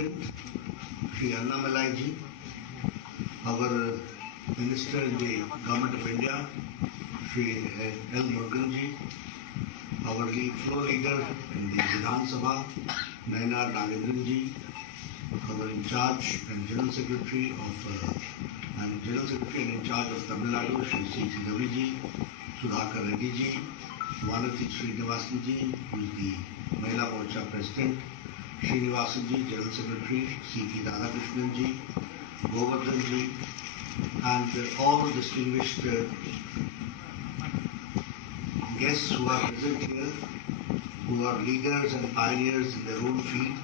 President, Shri Annamalai our Minister in the Government of India, Shri L. Muruganji, our floor leader in the Vidhan Sabha, Naina Nagendranji, our in charge and General Secretary and in charge of Tamil Nadu, Shri C. Raviji, Sudhakar Reddy ji, Vanati Srinivasanji, who is the Mahila Morcha President, Srinivasanji, General Secretary, C.P. Radhakrishnan ji, Govardhan ji, and all distinguished guests who are present here, who are leaders and pioneers in their own field.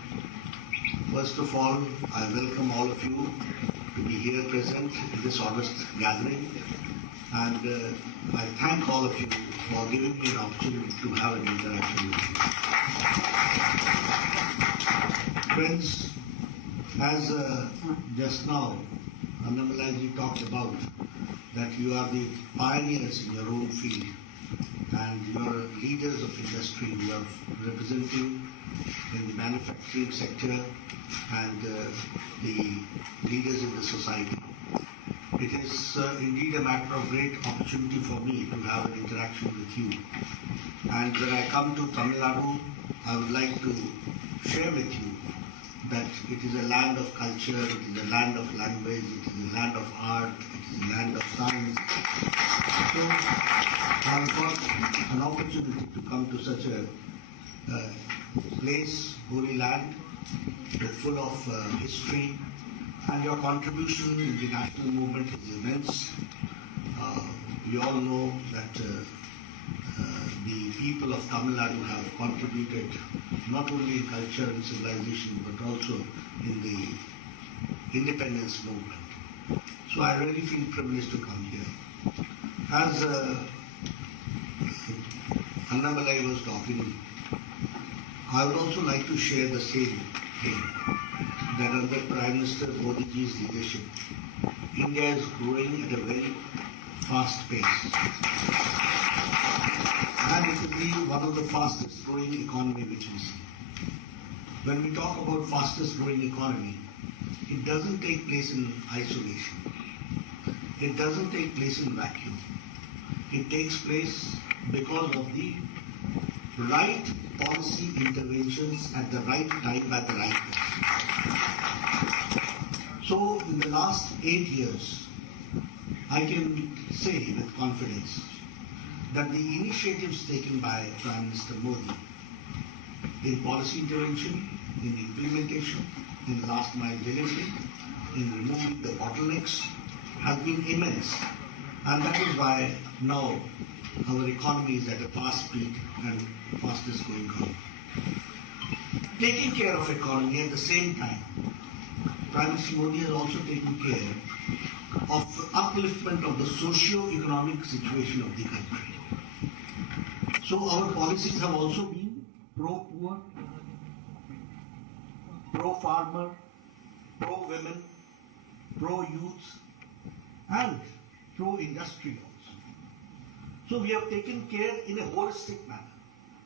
First of all, I welcome all of you to be here present in this august gathering, and I thank all of you for giving me an opportunity to have an interaction with you. Friends, as just now Annamalai talked about, that you are the pioneers in your own field and you are leaders of industry who are representing in the manufacturing sector and the leaders in the society. It is indeed a matter of great opportunity for me to have an interaction with you. And when I come to Tamil Nadu, I would like to share with you that it is a land of culture, it is a land of language, it is a land of art, it is a land of science. So I have got an opportunity to come to such a place, holy land, full of history, and your contribution in the national movement is immense. We all know that the people of Tamil Nadu have contributed not only in culture and civilization but also in the independence movement. So I really feel privileged to come here. As Annamalai was talking, I would also like to share the same thing, that under Prime Minister Modi's leadership, India is growing at a very fast pace. And it will be one of the fastest growing economy which we see. When we talk about fastest growing economy, it doesn't take place in isolation. It doesn't take place in vacuum. It takes place because of the right policy interventions at the right time at the right place. So in the last 8 years, I can say with confidence that the initiatives taken by Prime Minister Modi in policy intervention, in implementation, in last mile delivery, in removing the bottlenecks have been immense. And that is why now our economy is at a fast speed and fastest growing economy. Taking care of economy at the same time, Prime Minister Modi has also taken care of upliftment of the socio-economic situation of the country. So our policies have also been pro-poor, pro-farmer, pro-women, pro-youth, and pro-industry also. So we have taken care in a holistic manner.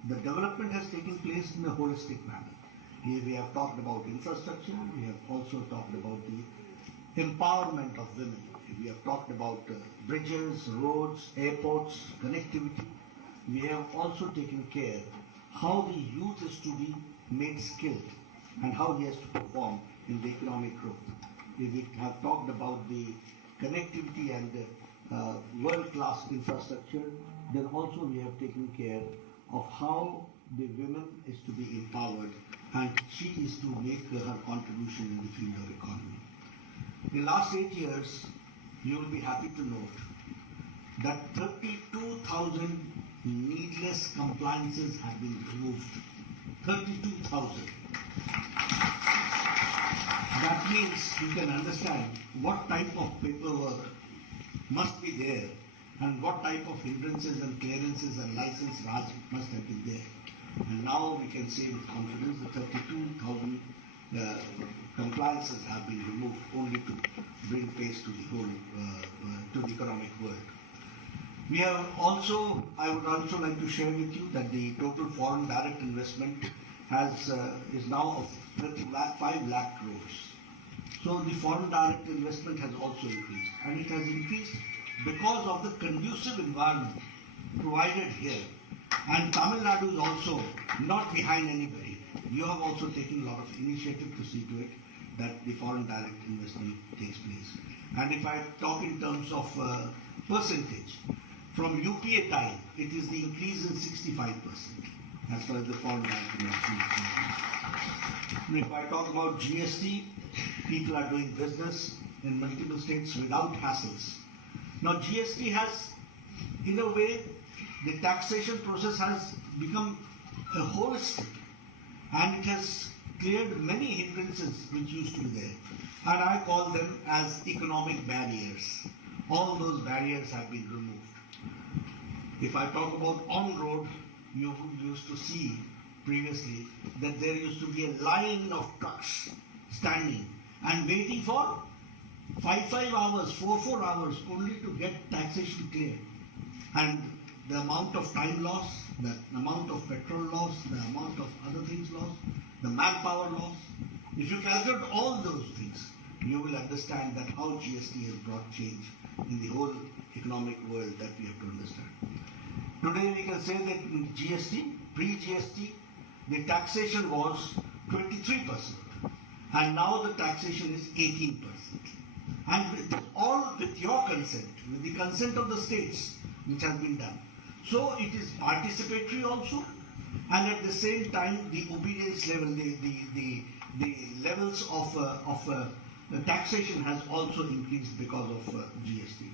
The development has taken place in a holistic manner. Here we have talked about infrastructure, we have also talked about the empowerment of women. We have talked about bridges, roads, airports, connectivity. We have also taken care how the youth is to be made skilled and how he has to perform in the economic growth. We have talked about the connectivity and world-class infrastructure. Then also we have taken care of how the women is to be empowered and she is to make her contribution in the field of economy. In the last 8 years, you will be happy to note that 32,000 needless compliances have been removed. 32,000. That means you can understand what type of paperwork must be there and what type of hindrances and clearances and license raj must have been there. And now we can say with confidence that 32,000 compliances have been removed only to bring pace to the whole, to the economic world. We have also, I would also like to share with you that the total foreign direct investment is now of 5 lakh crores. So the foreign direct investment has also increased, and it has increased because of the conducive environment provided here. And Tamil Nadu is also not behind anybody. You have also taken a lot of initiative to see to it that the foreign direct investment takes place. And if I talk in terms of percentage, from UPA time, it is the increase in 65% as far as the foreign direct investment is concerned. If I talk about GST, people are doing business in multiple states without hassles. Now GST has, in a way, the taxation process has become a holistic, and it has cleared many hindrances which used to be there. And I call them as economic barriers. All those barriers have been removed. If I talk about on-road, you used to see previously that there used to be a line of trucks standing and waiting for 5 hours, 4 hours only to get taxation cleared. And the amount of time loss, the amount of petrol loss, the amount of other things lost, the manpower loss. If you calculate all those things, you will understand that how GST has brought change in the whole economic world that we have to understand. Today we can say that in GST, pre-GST, the taxation was 23%, and now the taxation is 18%. And all with your consent, with the consent of the states, which has been done. So it is participatory also, and at the same time the obedience level, the levels of taxation has also increased because of GST.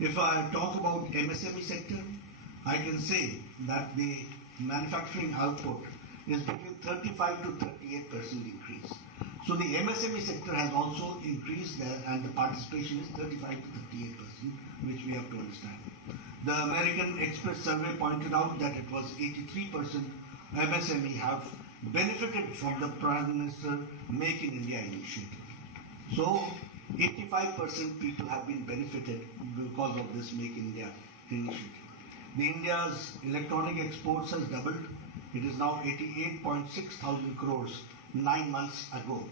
If I talk about MSME sector, I can say that the manufacturing output is between 35 to 38% increase. So the MSME sector has also increased there, and the participation is 35 to 38%, which we have to understand. The American Express survey pointed out that it was 83% MSME have benefited from the Prime Minister Make in India initiative. So 85% people have been benefited because of this Make in India initiative. The India's electronic exports has doubled. It is now 88.6 thousand crores 9 months ago.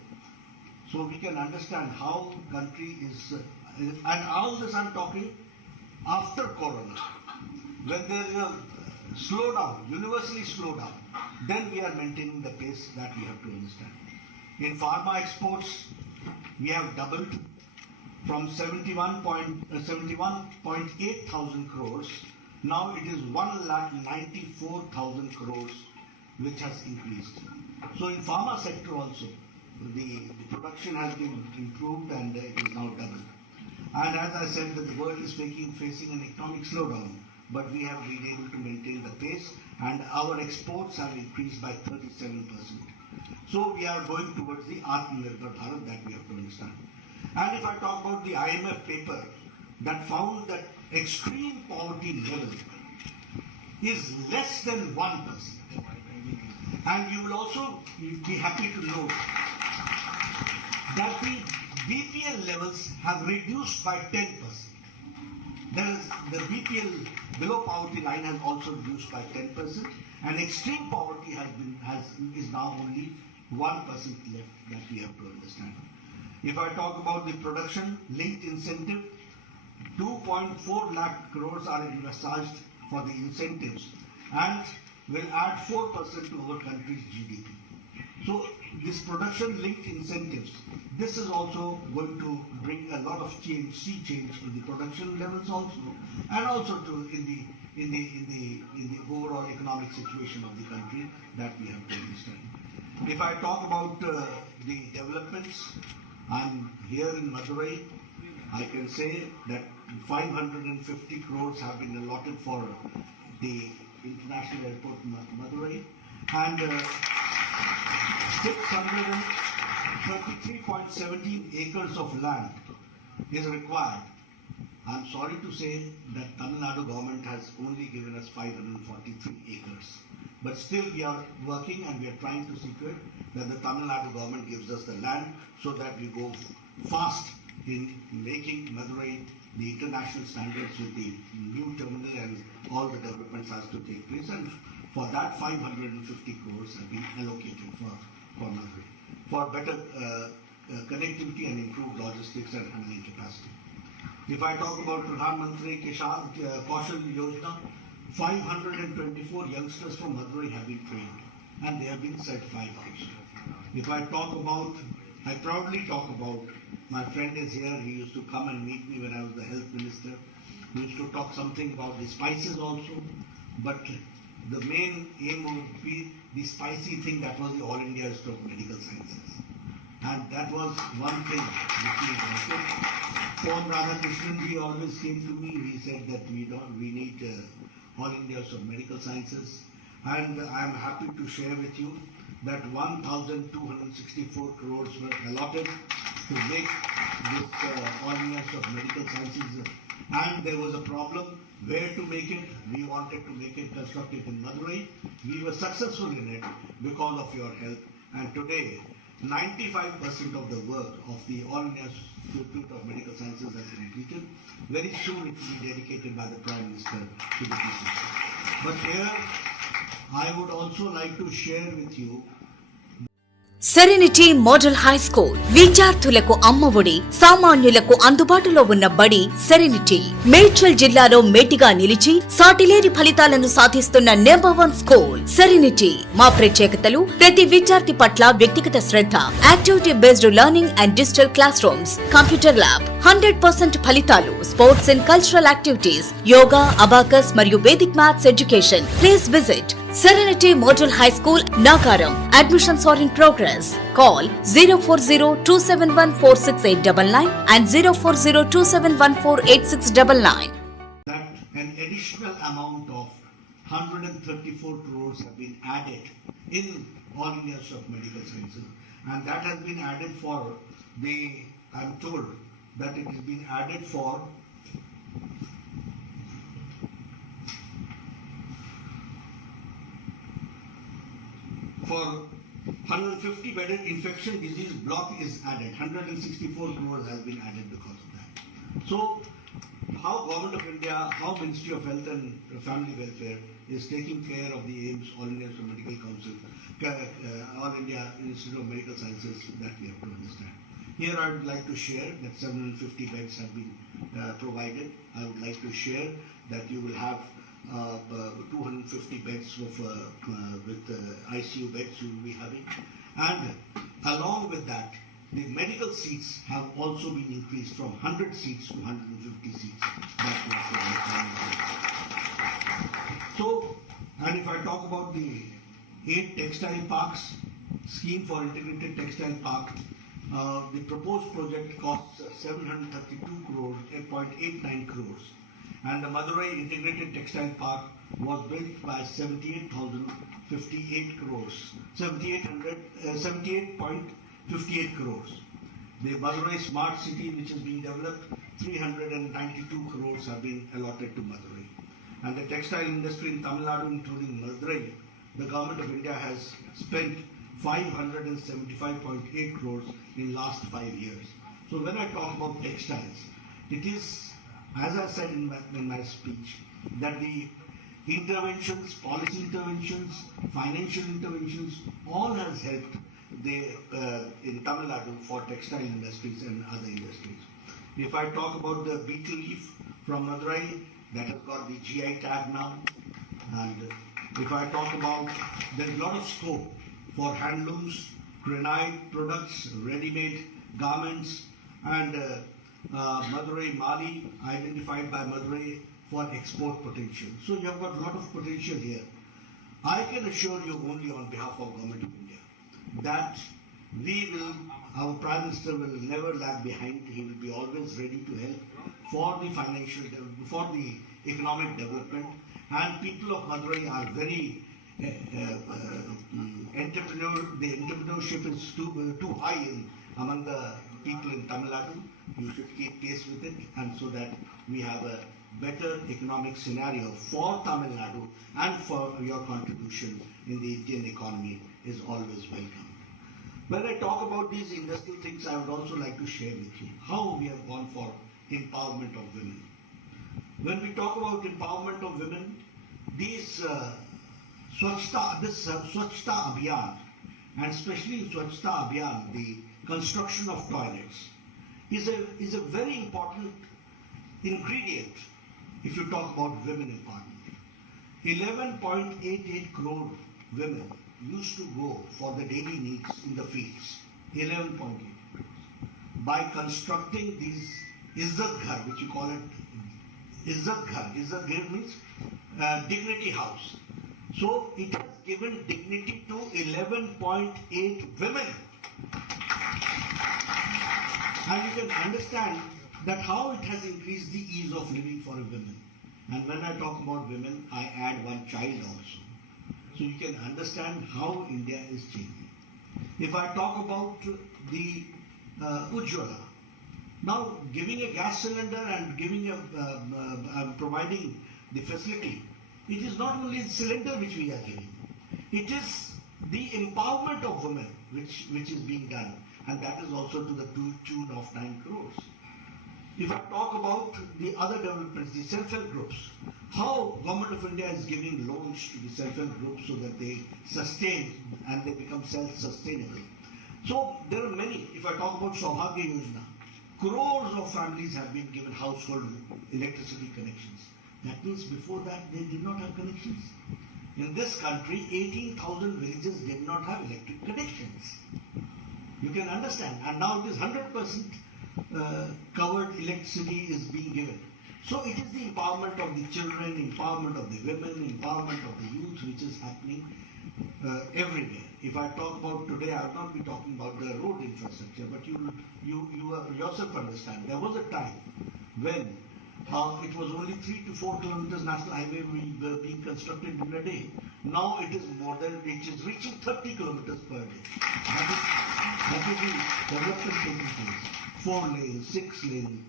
So we can understand how country is, and all this I'm talking after Corona. When there is a slowdown, universally slowdown, then we are maintaining the pace that we have to understand. In pharma exports, we have doubled from 71.8 thousand crores. Now it is 1,94,000 crores, which has increased. So in pharma sector also, the production has been improved, and it is now doubled. And as I said, that the world is facing an economic slowdown, but we have been able to maintain the pace, and our exports have increased by 37%. So we are going towards the Atmanirbhar Bharat that we have to understand. And if I talk about the IMF paper that found that extreme poverty level is less than 1%. And you will also be happy to note that the BPL levels have reduced by 10%. The BPL below poverty line has also reduced by 10%, and extreme poverty is now only 1% left that we have to understand. If I talk about the production linked incentive, 2.4 lakh crores are envisaged for the incentives and will add 4% to our country's GDP. So this production linked incentives, this is also going to bring a lot of sea change in the production levels also, and also in the overall economic situation of the country that we have to understand. If I talk about the developments, I'm here in Madurai. I can say that 550 crores have been allotted for the International Airport Madurai, and 633.17 acres of land is required. I'm sorry to say that Tamil Nadu government has only given us 543 acres. But still we are working, and we are trying to secure that the Tamil Nadu government gives us the land so that we go fast in making Madurai the international standards with the new terminal, and all the developments has to take place. And For that, 550 crores have been allocated for Madura, for better connectivity and improved logistics and handling capacity. If I talk about Pradhan Mantri Kaushal Yojana, 524 youngsters from Madura have been trained and they have been certified also. If I proudly talk about, my friend is here, he used to come and meet me when I was the health minister. We used to talk something about the spices also, but the main aim would be the spicy thing that was the All India Institute of Medical Sciences. And that was one thing which we wanted. Pon Radhakrishnan ji always came to me, he said that we need All India Institute of Medical Sciences. And I am happy to share with you that 1,264 crores were allotted to make this All India Institute of Medical Sciences. And there was a problem where to make it. We wanted to make it constructed in Madurai. We were successful in it because of your help. And today, 95% of the work of the All India Institute of Medical Sciences has completed. Very soon it will be dedicated by the Prime Minister to the people. But here, I would also like to share with you serenity model high school విద్యార్థులకు అమ్మఒడి, సామాన్యులకు అందుబాటులో ఉన్న బడి serenity. Medchal జిల్లాలో మేటిగా నిలిచి సాటిలేని ఫలితాలను సాధిస్తున్న నంబర్ 1 స్కూల్ సెరెనిటీ. మా ప్రత్యేకతలు ప్రతి విద్యార్థి పట్ల వ్యక్తిగత శ్రద్ధ, activity based learning and digital classrooms, computer lab, 100% ఫలితాలు, sports and cultural activities, yoga, abacus మరియు Vedic maths education. Please visit Serenity Model High School, Nagaram. Admissions are in progress. Call 04027146899 and 04027148699. That an additional amount of 134 crores have been added in All India Institute of Medical Sciences, and that has been added for I'm told that it has been added for for 150 bedded infection disease block is added. 164 crores has been added because of that. So, how Government of India, how Ministry of Health and Family Welfare is taking care of the aims All India Institute of Medical Council, All India Institute of Medical Sciences, that we have to understand. Here I would like to share that 750 beds have been provided. I would like to share that you will have 250 beds with ICU beds you will be having, and along with that the medical seats have also been increased from 100 seats to 150 seats. So, and if I talk about the 8 textile parks scheme for integrated textile park, the proposed project costs 732 crores, 8.89 crores. And the Madurai Integrated Textile Park was built by 78,058 crores, 78.58 crores. The Madurai Smart City, which is being developed, 392 crores have been allotted to Madurai. And the textile industry in Tamil Nadu, including Madurai, the Government of India has spent 575.8 crores in last 5 years. So when I talk about textiles, it is, as I said in my speech, that the interventions, policy interventions, financial interventions, all has helped in Tamil Nadu for textile industries and other industries. If I talk about the beetle leaf from Madurai, that has got the GI tag now. And if I talk about, there is a lot of scope for handlooms, granite products, ready-made garments, and Madurai Mali, identified by Madurai for export potential. So you have got a lot of potential here. I can assure you only on behalf of Government of India that our Prime Minister will never lag behind. He will be always ready to help for the for the economic development. And people of Madurai are very the entrepreneurship is too high among the people in Tamil Nadu. You should keep pace with it, and so that we have a better economic scenario for Tamil Nadu, and for your contribution in the Indian economy is always welcome. When I talk about these industrial things, I would also like to share with you how we have gone for empowerment of women. When we talk about empowerment of women, these Swachhta Abhiyan, and especially in Swachhta Abhiyan, the construction of toilets, is a very important ingredient if you talk about women empowerment. 11.88 crore women used to go for the daily needs in the fields. 11.8 crores. By constructing these Izzat Ghar, which you call it Izzat Ghar. Izzat Ghar means dignity house. So it has given dignity to 11.8 women. And you can understand that how it has increased the ease of living for a woman. And when I talk about women, I add one child also. So you can understand how India is changing. If I talk about the Ujjwala, now giving a gas cylinder and giving providing the facility, it is not only the cylinder which we are giving, it is the empowerment of women which is being done, and that is also to the tune of 9 crores. If I talk about the other developments, the self-help groups, how Government of India is giving loans to the self-help groups so that they sustain and they become self-sustainable. So there are many. If I talk about Saubhagya Yojana, crores of families have been given household electricity connections. That means before that they did not have connections. In this country, 18,000 villages did not have electric connections. You can understand. And now it is 100% covered electricity is being given. So it is the empowerment of the children, empowerment of the women, empowerment of the youth which is happening everywhere. If I talk about today, I will not be talking about the road infrastructure, but you yourself understand. There was a time when it was only 3 to 4 kilometers national highway were being constructed in a day. Now it is more than, it is reaching 30 kilometers per day. That is the development taking place. 4 lanes, 6 lanes,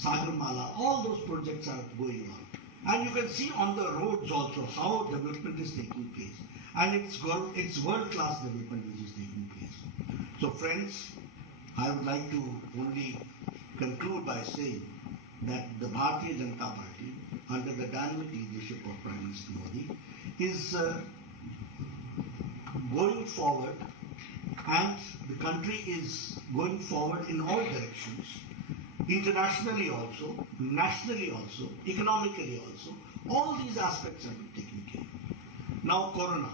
Sagarmala, all those projects are going on. And you can see on the roads also how development is taking place. And it's world-class development which is taking place. So friends, I would like to only conclude by saying that the Bharatiya Janata Party, under the dynamic leadership of Prime Minister Modi, is going forward, and the country is going forward in all directions, internationally also, nationally also, economically also. All these aspects have been taken care of. Now Corona.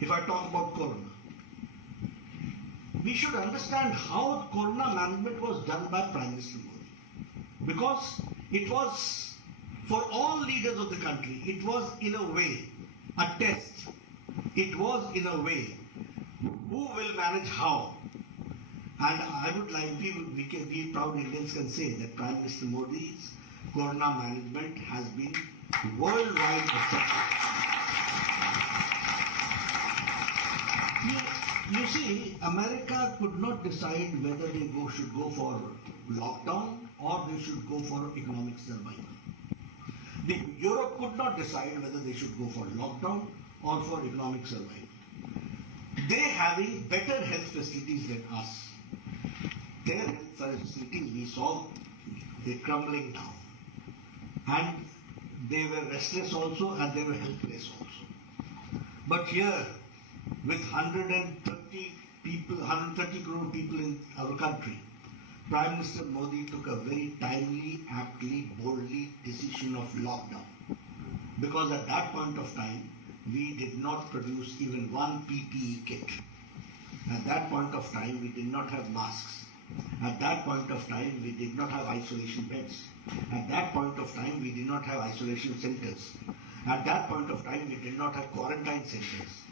If I talk about Corona, we should understand how Corona management was done by Prime Minister Modi. Because it was, for all leaders of the country, it was in a way a test. It was in a way, who will manage how? And I would like, we proud Indians can say that Prime Minister Modi's Corona management has been worldwide accepted. You see, America could not decide whether they should go for lockdown or they should go for economic survival. Europe could not decide whether they should go for lockdown or for economic survival. They having better health facilities than us. Their health facilities we saw, they crumbling down. And they were restless also and they were helpless also. But here, with 130 crore people in our country, Prime Minister Modi took a very timely, aptly, boldly decision of lockdown. Because at that point of time, we did not produce even one PPE kit. At that point of time, we did not have masks. At that point of time, we did not have isolation beds. At that point of time, we did not have isolation centers. At that point of time, we did not have quarantine centers.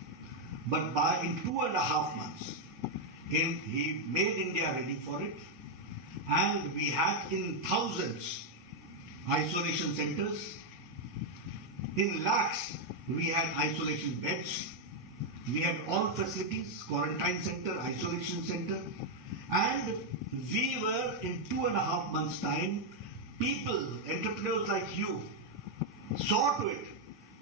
But in 2.5 months, he made India ready for it. And we had in thousands isolation centers. In lakhs, we had isolation beds. We had all facilities, quarantine center, isolation center. And we were, in 2.5 months' time, people, entrepreneurs like you, saw to it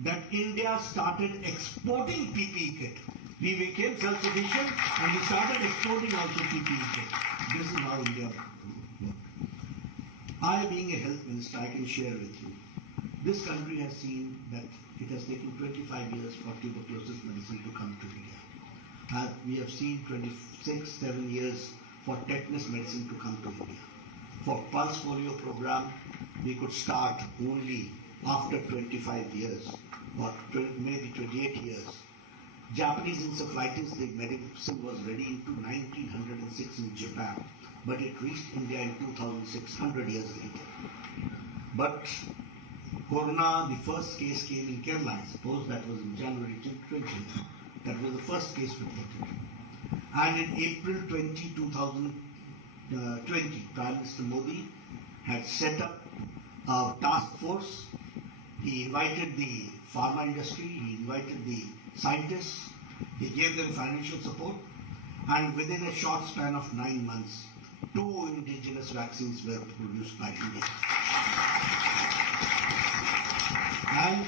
that India started exporting PPE kit. We became self-sufficient and we started exporting also PPE kit. This is how India worked. I, being a health minister, I can share with you. This country has seen that it has taken 25 years for tuberculosis medicine to come to India. We have seen 7 years for tetanus medicine to come to India. For pulse polio program, we could start only after 25 years or maybe 28 years. Japanese encephalitis, the medicine was ready into 1906 in Japan, but it reached India in 2006, years later. But Corona, the first case came in Kerala, I suppose that was in January 2020. That was the first case reported. And in April 2020, Prime Minister Modi had set up a task force. He invited the pharma industry, he invited the scientists, he gave them financial support, and within a short span of 9 months, 2 indigenous vaccines were produced by India. And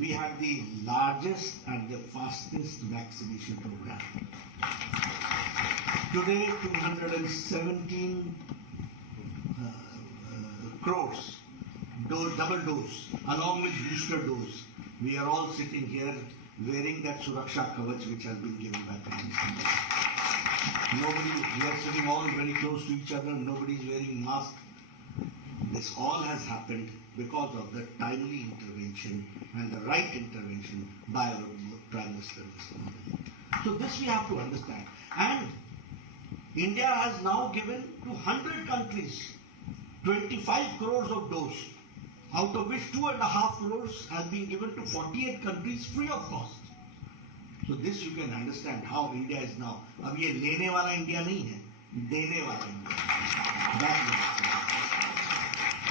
we had the largest and the fastest vaccination program. Today, 217 crores double dose, along with booster dose. We are all sitting here wearing that Suraksha Kavach which has been given by Prime Minister. We are sitting all very close to each other, nobody is wearing mask. This all has happened because of the timely intervention and the right intervention by our Prime Minister. So this we have to understand. And India has now given to 100 countries 25 crores of dose, out of which 2.5 crores has been given to 48 countries free of cost. So this you can understand how India is now. अब ये लेने वाला India नहीं है, देने वाला India.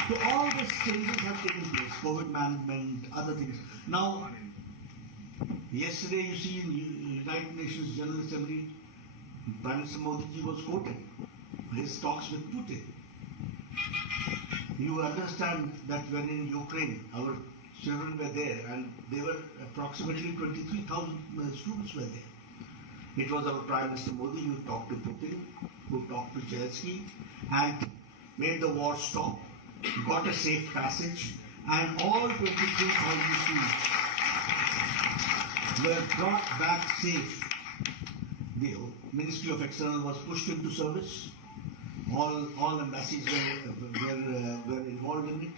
So all these changes have taken place, COVID management, other things. Now, yesterday you see in United Nations General Assembly, Prime Minister Modi ji was quoted his talks with Putin. You understand that when in Ukraine our children were there and they were approximately 23,000 students were there. It was our Prime Minister Modi who talked to Putin, who talked to Zelensky and made the war stop, got a safe passage, and all 23,000 students were brought back safe. The Ministry of External was pushed into service. All embassies were involved in it.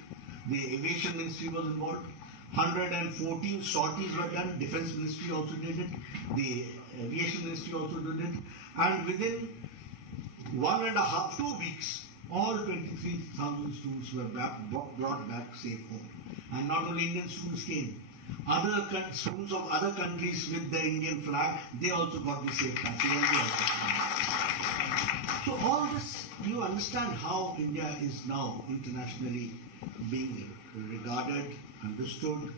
The Aviation Ministry was involved. 114 sorties were done. Defense Ministry also did it. The Aviation Ministry also did it. And within 2 weeks, all 23,000 students were brought back safe home. And not only Indian students came. Other students of other countries with the Indian flag, they also got the safe passage. So all this, you understand how India is now internationally being regarded, understood,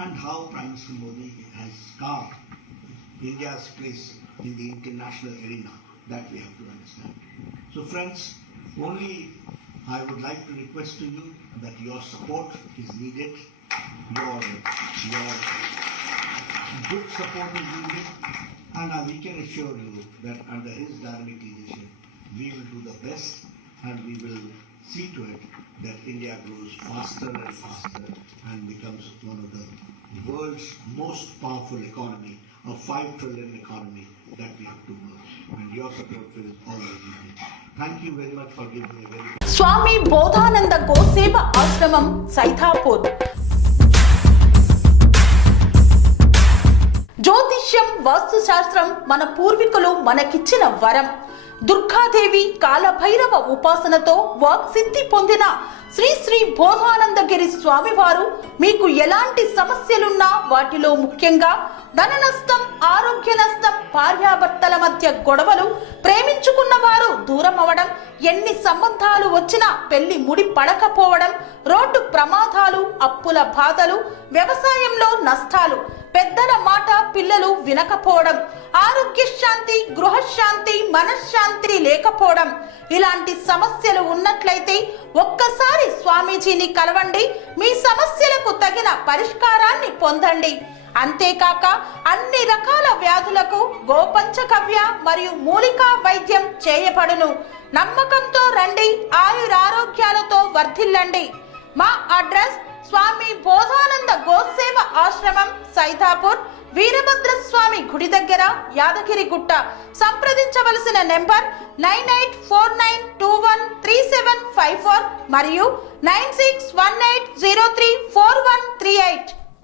and how Prime Minister Modi has carved India's place in the international arena. That we have to understand. So friends, only I would like to request to you that your support is needed. Your good support is needed, and we can assure you that under his dynamic leadership, we will do the best and we will see to it that India grows faster and faster and becomes one of the world's most powerful economy, a 5 trillion economy that we have to work. And your support is always needed. Thank you very much for giving me a very స్వామి బోధానంద గోసేవ ఆశ్రమం సైథాపూర్. జ్యోతిష్యం, వాస్తుశాస్త్రం మన పూర్వీకులు మనకిచ్చిన వరం. దుర్గాదేవి, కాలభైరవ ఉపాసనతో వాక్సిద్ధి పొందిన శ్రీ శ్రీ బోధానందగిరి స్వామివారు మీకు ఎలాంటి సమస్యలున్నా, వాటిలో ముఖ్యంగా ధన నష్టం, ఆరోగ్య నష్టం, భార్యాభర్తల మధ్య గొడవలు, ప్రేమించుకున్న వారు దూరం అవడం, ఎన్ని సంబంధాలు వచ్చినా పెళ్లి ముడి పడకపోవడం, రోడ్డు ప్రమాదాలు, అప్పుల బాధలు, వ్యవసాయంలో నష్టాలు, పెద్దల మాట పిల్లలు వినకపోవడం, ఆరోగ్య శాంతి, గృహశాంతి, మనశ్శాంతి లేకపోవడం, ఇలాంటి సమస్యలు ఉన్నట్లయితే ఒక్కసారి స్వామీజీని కలవండి. మీ సమస్యలకు తగిన పరిష్కారాన్ని పొందండి. అంతేకాక అన్ని రకాల వ్యాధులకు గోపంచగవ్య మరియు మూలికా వైద్యం చేయబడును. నమ్మకంతో రండి, ఆయురారోగ్యాలతో వర్ధిల్లండి. మా అడ్రస్ స్వామి బోధానంద గోసేవ ఆశ్రమం, సైదాపూర్, వీరభద్రస్వామి గుడి దగ్గర, యాదగిరిగుట్ట. సంప్రదించవలసిన నెంబర్ 9849213754 మరియు 9618034138.